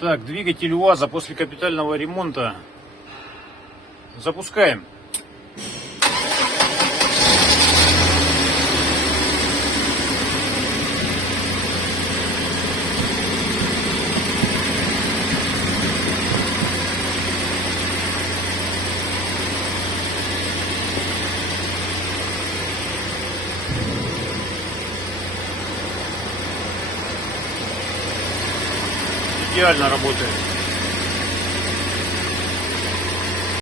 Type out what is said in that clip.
Так, двигатель УАЗа после капитального ремонта. Запускаем. Идеально работает.